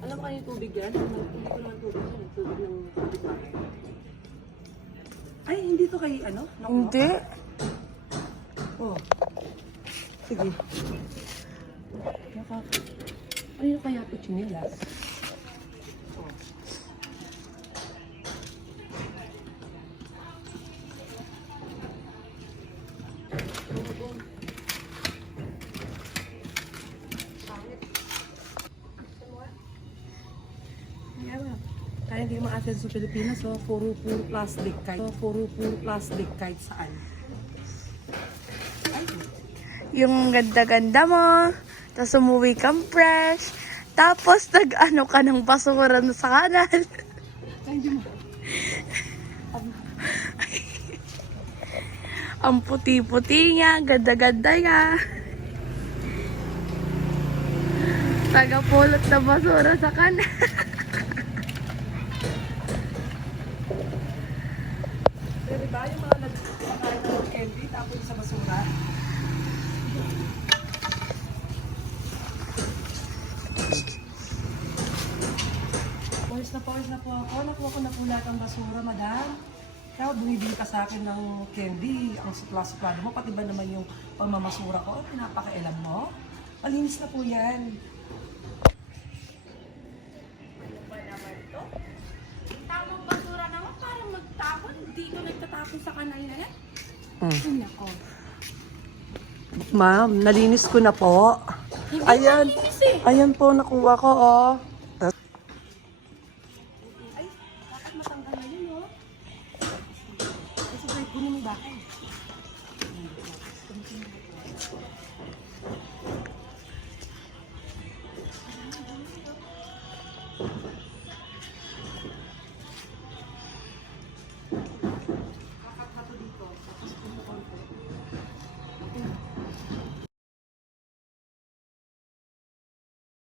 Alam kayo tubig yan? Hindi ko naman tubig yan. Tubig ng tubig Ay, hindi to kay ano? Nakuha? Hindi. Oh. Sige. Naka... Ano kaya ito chinilas? Oh. Yeah. Kaya hindi maatin sa Pilipinas, so puro puro plastic kahit so, puro puro plastic kahit saan. Ay, Yung ganda-ganda mo. Tapos umuwi kang fresh. Tapos nag-ano ka ng basura na sa kanal. ay, hindi mo. Ang puti-puti niya. Ganda-ganda niya. Tagapulot na basura sa kanal. ba yung mga nagpakain ng candy tapos sa basura? Pawis na pawis na po ako. Nakuha ko na po lahat ang basura, madam. Kaya bumibili ka sa akin ng candy, ang sukla-suklado mo, pati ba naman yung pagmamasura ko, pinapakailam mo? Malinis na po yan. sa kanay na yan? Mm. Nako. Ma'am, nalinis ko na po. Hindi Ayan. Eh. Ayan po, nakuha ko, oh. Ay, dapat matanggal yun, oh. Kasi bread ko naman bakit.